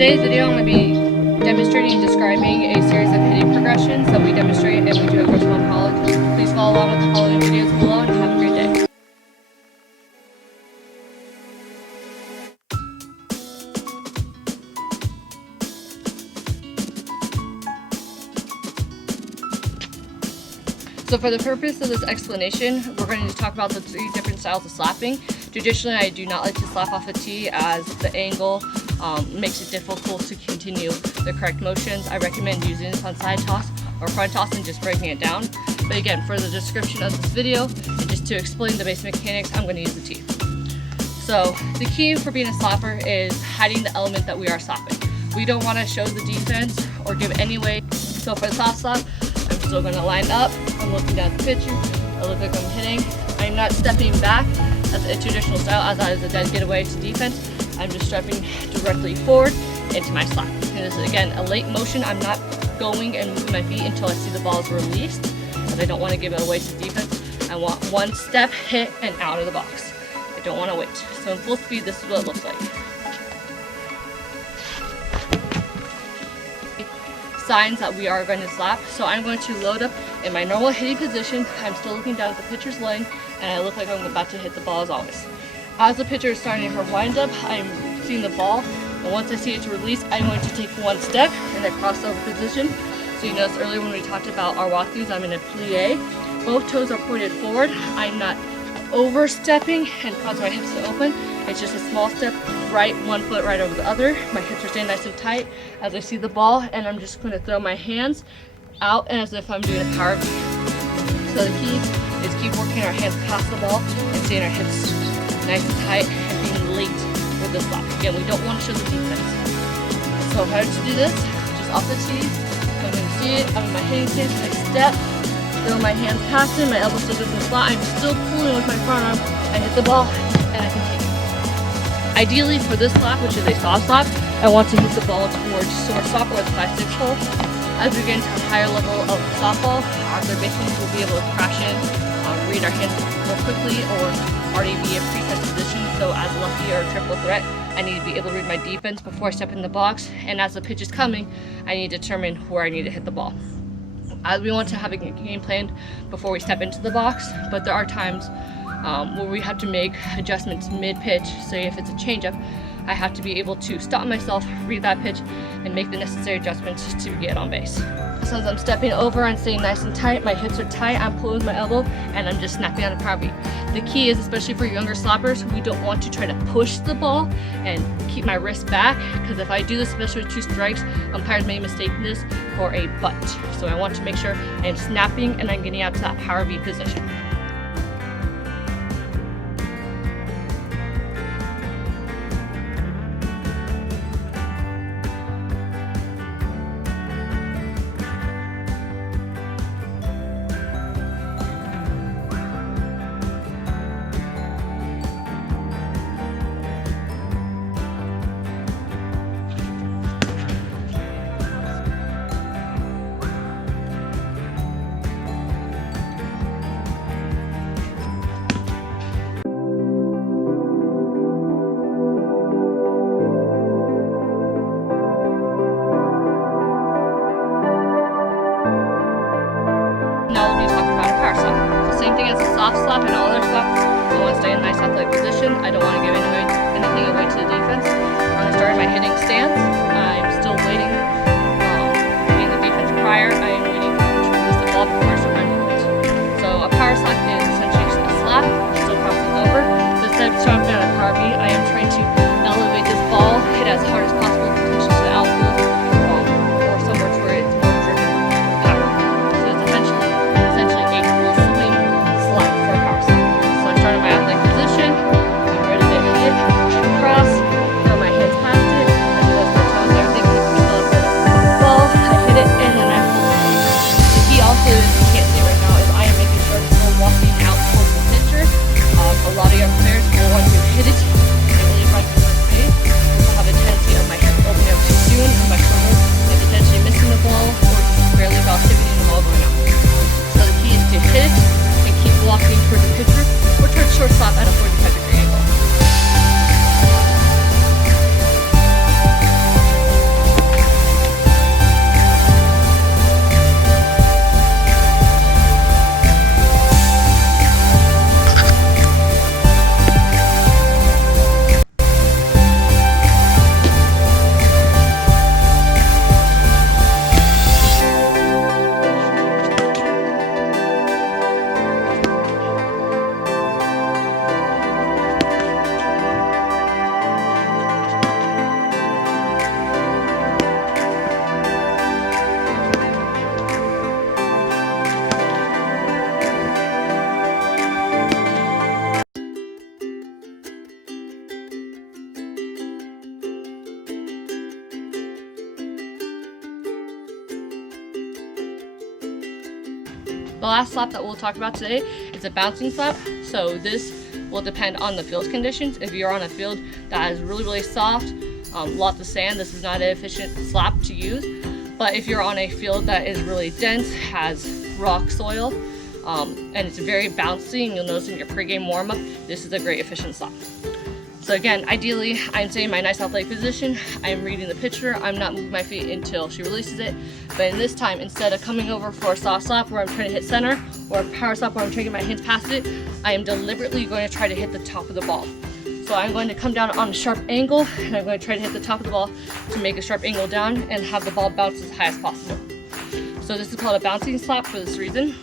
today's video, I'm going to be demonstrating and describing a series of hitting progressions that we demonstrate and we do at Roosevelt College. Please follow along with the following videos below and have a great day. So for the purpose of this explanation, we're going to talk about the 3 different styles of slapping. Traditionally, I do not like to slap off a tee as the angle makes it difficult to continue the correct motions. I recommend using this on side toss or front toss and just breaking it down. But again, for the description of this video, and just to explain the basic mechanics, I'm going to use the tee. So the key for being a slapper is hiding the element that we are slapping. We don't want to show the defense or give any way. So for the soft slap, I'm still going to line up. I'm looking down at the pitcher. I look like I'm hitting. I'm not stepping back as a traditional style, as that is a dead getaway to defense. I'm just stepping directly forward into my slap. And this is again a late motion. I'm not going and moving my feet until I see the ball is released, as I don't want to give it away to defense. I want one step, hit, and out of the box. I don't want to wait. So in full speed, this is what it looks like. Signs that we are going to slap. So I'm going to load up in my normal hitting position. I'm still looking down at the pitcher's line, and I look like I'm about to hit the ball as always. As the pitcher is starting her wind up, I'm seeing the ball, and once I see it's released, I'm going to take one step in a crossover position. So you noticed earlier when we talked about our walkthroughs, I'm in a plie. Both toes are pointed forward. I'm not overstepping and causing my hips to open. It's just a small step, right, one foot right over the other. My hips are staying nice and tight as I see the ball, and I'm just going to throw my hands out as if I'm doing a power V. So the key is keep working our hands past the ball and staying our hips nice and tight and being late with the slap. Again, we don't want to show the defense. So how to do this? Just off the tee. I'm going to see it. I'm in my hitting stance. I step, throw my hands past it. My elbow still goes in the slot. I'm still pulling with my front arm. I hit the ball and I continue. Ideally for this slap, which is a soft slap, I want to hit the ball towards short stop or the 5-6 hole. As we get into a higher level of softball, our third baseman will be able to crash in, read our hands more quickly, or already be in preset position. So as a lefty or a triple threat, I need to be able to read my defense before I step in the box. And as the pitch is coming, I need to determine where I need to hit the ball. As we want to have a game planned before we step into the box, but there are times where we have to make adjustments mid-pitch. So if it's a changeup, I have to be able to stop myself, read that pitch, and make the necessary adjustments to get on base. So as I'm stepping over and staying nice and tight, my hips are tight, I'm pulling with my elbow, and I'm just snapping on a power V. The key is, especially for younger slappers, we don't want to try to push the ball and keep my wrist back, because if I do this, especially with 2 strikes, umpires may mistake this for a butt. So I want to make sure I'm snapping and I'm getting out to that power V position. Soft slap and all other slaps, I want to stay in a nice athletic position. I don't want to give anything away to the defense. I'm starting my hitting stance. I'm still waiting, being the defense prior. I am waiting to release the ball before I start my movement. So a power slap is essentially just a slap, still crossing over. This type of shot down a power V, I am trying to elevate this ball, hit as hard as possible, potentially to the outfield, or somewhere to where it's more driven with power. So it's essentially a full swing slap for a power slap. So I start in my athletic position, I'm ready to hit, cross, throw my hands past it, I do those 4 times, everything keeps me still up the ball, I hit it, and then I hold it. The key also is, you can't see right now, is I am making sure it's still walking out towards the pitcher. A lot of young players will want to hit it and really run towards base. I'll have a tendency of my head opening up too soon and my shoulder and potentially missing the ball or just barely about tipping the ball going out. So the key is to hit it and keep walking towards the pitcher or towards shortstop at a 45-degree angle. The last slap that we'll talk about today is a bouncing slap. So this will depend on the field conditions. If you're on a field that is really soft, lots of sand, this is not an efficient slap to use. But if you're on a field that is really dense, has rock soil, and it's very bouncy, and you'll notice in your pregame warm-up, this is a great efficient slap. So again, ideally, I'm staying in my nice athletic position. I'm reading the pitcher. I'm not moving my feet until she releases it. But in this time, instead of coming over for a soft slap where I'm trying to hit center, or a power slap where I'm trying to get my hands past it, I am deliberately going to try to hit the top of the ball. So I'm going to come down on a sharp angle, and I'm going to try to hit the top of the ball to make a sharp angle down and have the ball bounce as high as possible. So this is called a bouncing slap for this reason.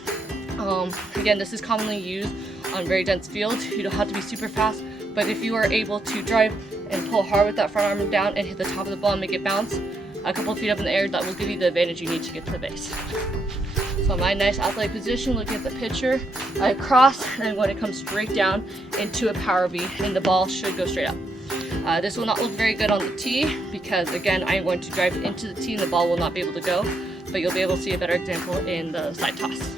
Again, this is commonly used on very dense fields. You don't have to be super fast, but if you are able to drive and pull hard with that front arm down and hit the top of the ball and make it bounce a couple of feet up in the air, that will give you the advantage you need to get to the base. So my nice athletic position, looking at the pitcher, I cross and I'm going to come straight down into a power V, and the ball should go straight up. This will not look very good on the tee because, again, I'm going to drive into the tee and the ball will not be able to go, but you'll be able to see a better example in the side toss.